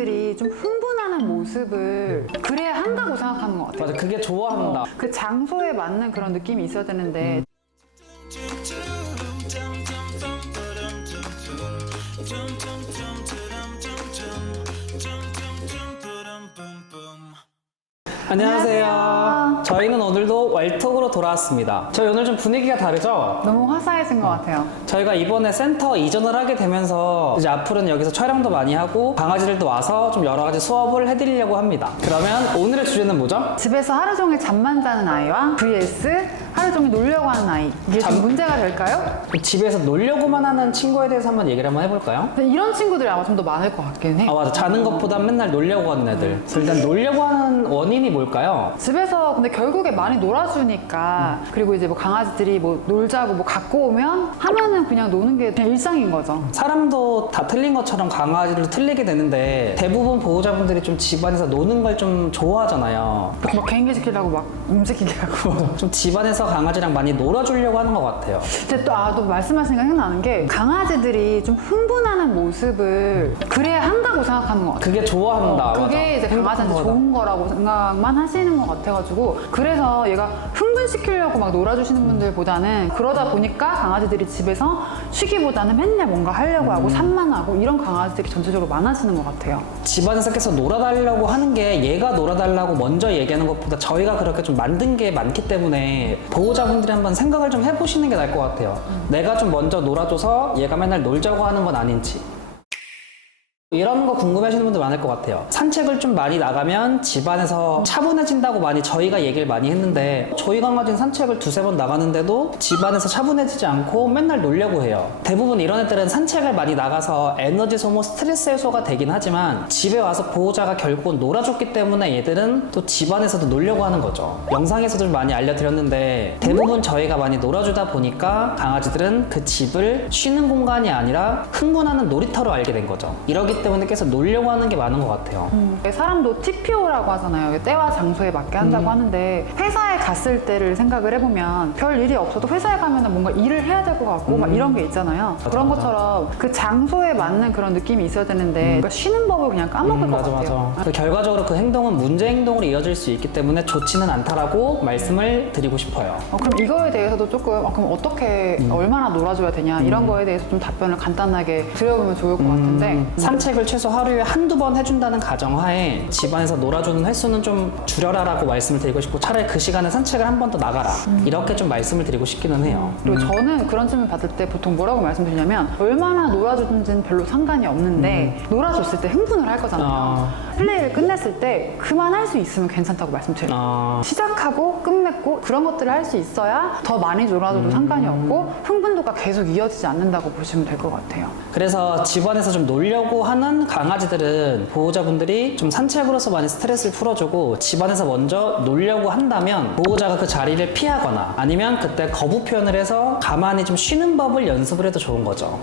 강아지들이 좀 흥분하는 모습을 그래야 한다고 생각하는 것 같아요. 맞아, 그게 좋아한다. 그 장소에 맞는 그런 느낌이 있어야 되는데 안녕하세요. 저희는 오늘도 왈톡으로 돌아왔습니다. 저희 오늘 좀 분위기가 다르죠? 너무 화사해진 것 같아요. 저희가 이번에 센터 이전을 하게 되면서 이제 앞으로는 여기서 촬영도 많이 하고 강아지들도 와서 좀 여러 가지 수업을 해드리려고 합니다. 그러면 오늘의 주제는 뭐죠? 집에서 하루 종일 잠만 자는 아이와 vs 하루 종일 놀려고 하는 아이, 이게 좀 문제가 될까요? 집에서 놀려고만 하는 친구에 대해서 한번 얘기를 한번 해볼까요? 근데 이런 친구들이 아마 좀 더 많을 것 같긴 해. 아 맞아, 자는 것보다 맨날 놀려고 하는 애들. 일단 놀려고 하는 원인이 뭘까요? 집에서 근데 결국에 많이 놀아주니까 그리고 이제 뭐 강아지들이 뭐 놀자고 뭐 갖고 오면 하면은 그냥 노는 게 그냥 일상인 거죠. 사람도 다 틀린 것처럼 강아지들도 틀리게 되는데 대부분 보호자분들이 좀 집안에서 노는 걸 좀 좋아하잖아요. 막 개인기 시키려고 막 움직이게 하고. 좀 집안에서 강아지랑 많이 놀아주려고 하는 것 같아요. 근데 또 말씀하시니까 생각나는 게 강아지들이 좀 흥분하는 모습을 그래야 한다고 생각하는 것 같아요. 그게 좋아한다. 그게 맞아. 이제 강아지한테 좋은 거라고 생각만 하시는 것 같아가지고 그래서 얘가 흥분시키려고 막 놀아주시는 분들보다는 그러다 보니까 강아지들이 집에서 쉬기보다는 맨날 뭔가 하려고 하고 산만하고 이런 강아지들이 전체적으로 많아지는 것 같아요. 집안에서 계속 놀아달라고 하는 게 얘가 놀아달라고 먼저 얘기하는 것보다 저희가 그렇게 좀 만든 게 많기 때문에 보호자분들이 한번 생각을 좀 해보시는 게 나을 것 같아요. 내가 좀 먼저 놀아줘서 얘가 맨날 놀자고 하는 건 아닌지. 이런 거 궁금해하시는 분들 많을 것 같아요. 산책을 좀 많이 나가면 집안에서 차분해진다고 많이 저희가 얘기를 많이 했는데 저희 강아지는 산책을 두세 번 나가는데도 집안에서 차분해지지 않고 맨날 놀려고 해요. 대부분 이런 애들은 산책을 많이 나가서 에너지 소모, 스트레스 해소가 되긴 하지만 집에 와서 보호자가 결국은 놀아줬기 때문에 얘들은 또 집안에서도 놀려고 하는 거죠. 영상에서도 좀 많이 알려드렸는데 대부분 저희가 많이 놀아주다 보니까 강아지들은 그 집을 쉬는 공간이 아니라 흥분하는 놀이터로 알게 된 거죠. 이러기 때문에 계속 놀려고 하는 게 많은 것 같아요. 사람도 TPO라고 하잖아요. 때와 장소에 맞게 한다고 하는데 회사에 갔을 때를 생각을 해보면 별 일이 없어도 회사에 가면 뭔가 일을 해야 될 것 같고 막 이런 게 있잖아요. 맞아, 그런 맞아. 것처럼 그 장소에 맞는 그런 느낌이 있어야 되는데 그러니까 쉬는 법을 그냥 까먹을 것 맞아, 같아요. 맞아. 결과적으로 그 행동은 문제 행동으로 이어질 수 있기 때문에 좋지는 않다라고 말씀을 드리고 싶어요. 그럼 이거에 대해서도 조금 그럼 어떻게 얼마나 놀아줘야 되냐 이런 거에 대해서 좀 답변을 간단하게 드려보면 좋을 것 같은데 산책을 최소 하루에 한두 번 해준다는 가정하에 집안에서 놀아주는 횟수는 좀 줄여라라고 말씀을 드리고 싶고 차라리 그 시간에 산책을 한 번 더 나가라 이렇게 좀 말씀을 드리고 싶기는 해요. 그리고 저는 그런 질문 받을 때 보통 뭐라고 말씀드리냐면 얼마나 놀아주는지는 별로 상관이 없는데 놀아줬을 때 흥분을 할 거잖아요. 플레이를 끝냈을 때 그만할 수 있으면 괜찮다고 말씀드려요. 시작하고 끝맺고 그런 것들을 할 수 있어야 더 많이 놀아줘도 상관이 없고 흥분도가 계속 이어지지 않는다고 보시면 될 것 같아요. 그래서 집안에서 좀 놀려고 하는 강아지들은 보호자분들이 좀 산책으로서 많이 스트레스를 풀어주고 집안에서 먼저 놀려고 한다면 보호자가 그 자리를 피하거나 아니면 그때 거부 표현을 해서 가만히 좀 쉬는 법을 연습을 해도 좋은 거죠.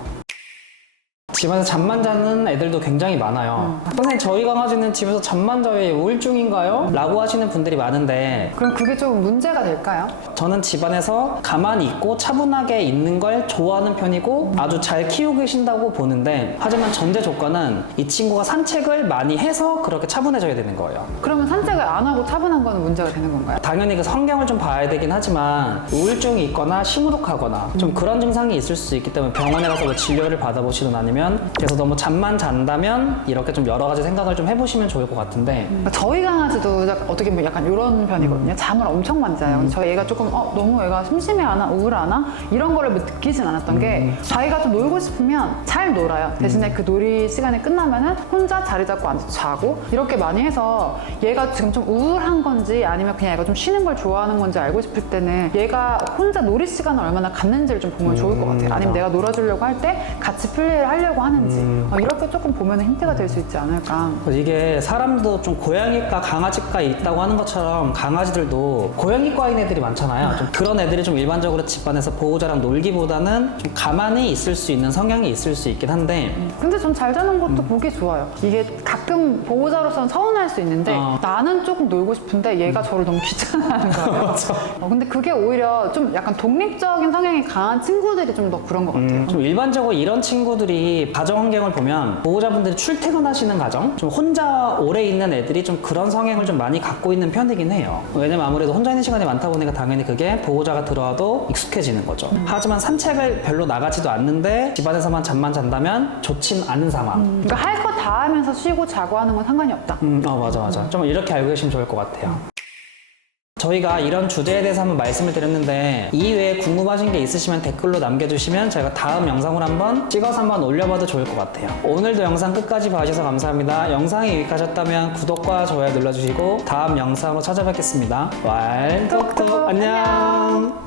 집안에서 잠만 자는 애들도 굉장히 많아요. 선생님, 저희 강아지는 집에서 잠만 자요. 우울증인가요? 라고 하시는 분들이 많은데 그럼 그게 좀 문제가 될까요? 저는 집안에서 가만히 있고 차분하게 있는 걸 좋아하는 편이고 아주 잘 키우고 계신다고 보는데 하지만 전제 조건은 이 친구가 산책을 많이 해서 그렇게 차분해져야 되는 거예요. 그러면 산책을 안 하고 차분한 거는 문제가 되는 건가요? 당연히 그 성경을 좀 봐야 되긴 하지만 우울증이 있거나 시무룩하거나 좀 그런 증상이 있을 수 있기 때문에 병원에 가서 뭐 진료를 받아보시든 아니면 그래서 너무 잠만 잔다면 이렇게 좀 여러 가지 생각을 좀 해보시면 좋을 것 같은데 그러니까 저희 강아지도 어떻게 보면 약간 이런 편이거든요. 잠을 엄청 많이 자요. 저희 애가 조금 너무 애가 심심해하나 우울하나 이런 거를 뭐 느끼진 않았던 게 자기가 좀 놀고 싶으면 잘 놀아요. 대신에 그 놀이 시간이 끝나면은 혼자 자리 잡고 앉아서 자고 이렇게 많이 해서 얘가 지금 좀 우울한 건지 아니면 그냥 얘가 좀 쉬는 걸 좋아하는 건지 알고 싶을 때는 얘가 혼자 놀이 시간을 얼마나 갖는지를 좀 보면 좋을 것 같아요. 아니면 내가 놀아주려고 할 때 같이 플레이를 하려고 하는지 이렇게 조금 보면 힌트가 될 수 있지 않을까. 이게 사람도 좀 고양이과 강아지과 있다고 하는 것처럼 강아지들도 고양이과인 애들이 많잖아요. 좀 그런 애들이 좀 일반적으로 집안에서 보호자랑 놀기보다는 좀 가만히 있을 수 있는 성향이 있을 수 있긴 한데 근데 전 잘 자는 것도 보기 좋아요. 이게 가끔 보호자로서는 서운할 수 있는데 나는 조금 놀고 싶은데 얘가 저를 너무 귀찮아하는 거예요. 근데 그게 오히려 좀 약간 독립적인 성향이 강한 친구들이 좀 더 그런 것 같아요. 좀 일반적으로 이런 친구들이 우리 가정 환경을 보면 보호자분들이 출퇴근하시는 가정, 좀 혼자 오래 있는 애들이 좀 그런 성향을 좀 많이 갖고 있는 편이긴 해요. 왜냐면 아무래도 혼자 있는 시간이 많다 보니까 당연히 그게 보호자가 들어와도 익숙해지는 거죠. 하지만 산책을 별로 나가지도 않는데 집안에서만 잠만 잔다면 좋진 않은 상황. 그러니까 할 거 다 하면서 쉬고 자고 하는 건 상관이 없다. 맞아. 좀 이렇게 알고 계시면 좋을 것 같아요. 저희가 이런 주제에 대해서 한번 말씀을 드렸는데 이외에 궁금하신 게 있으시면 댓글로 남겨주시면 제가 다음 영상으로 한번 찍어서 한번 올려봐도 좋을 것 같아요. 오늘도 영상 끝까지 봐주셔서 감사합니다. 영상이 유익하셨다면 구독과 좋아요 눌러주시고 다음 영상으로 찾아뵙겠습니다. 왈톡톡 안녕.